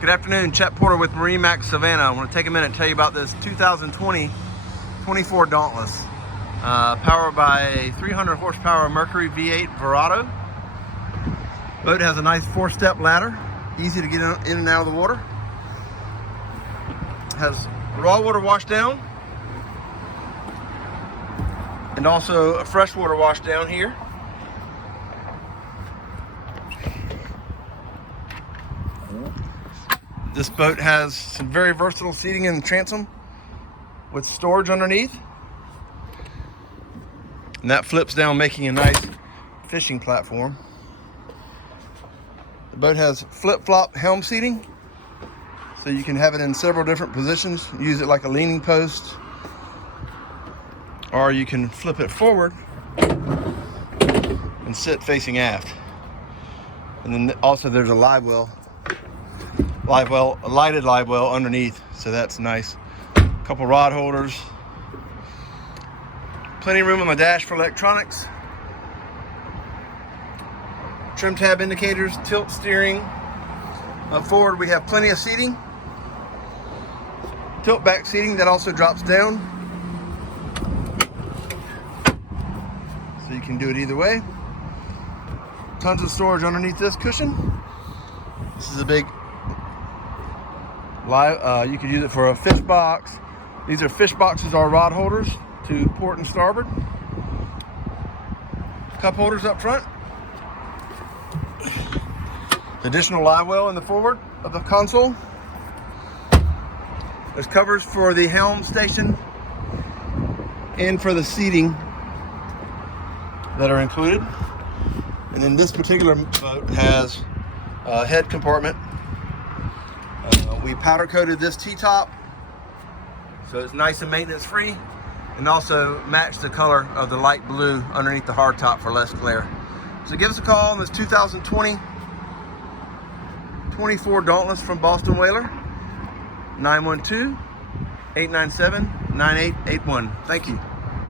Good afternoon, Chet Porter with MarineMax Savannah. I want to take a minute and tell you about this 2020 24 Dauntless. Powered by a 300 horsepower Mercury V8 Verado. Boat has a nice 4-step ladder, easy to get in and out of the water. Has raw water washdown and also a freshwater washdown here. This boat has some very versatile seating in the transom with storage underneath. And that flips down, making a nice fishing platform. The boat has flip-flop helm seating, so you can have it in several different positions. Use it like a leaning post, or you can flip it forward and sit facing aft. And then also there's a a lighted live well underneath, so that's nice. A couple rod holders, plenty of room on the dash for electronics, trim tab indicators, tilt steering. Up forward we have plenty of seating, tilt back seating that also drops down, so you can do it either way. Tons of storage underneath this cushion. This is a big you could use it for a fish box. These are fish boxes or rod holders to port and starboard. Cup holders up front. Additional live well in the forward of the console. There's covers for the helm station and for the seating that are included. And then this particular boat has a head compartment. We powder coated this T-top, so it's nice and maintenance free, and also match the color of the light blue underneath the hard top for less glare. So give us a call on this 2020 24 Dauntless from Boston Whaler, 912-897-9881. Thank you.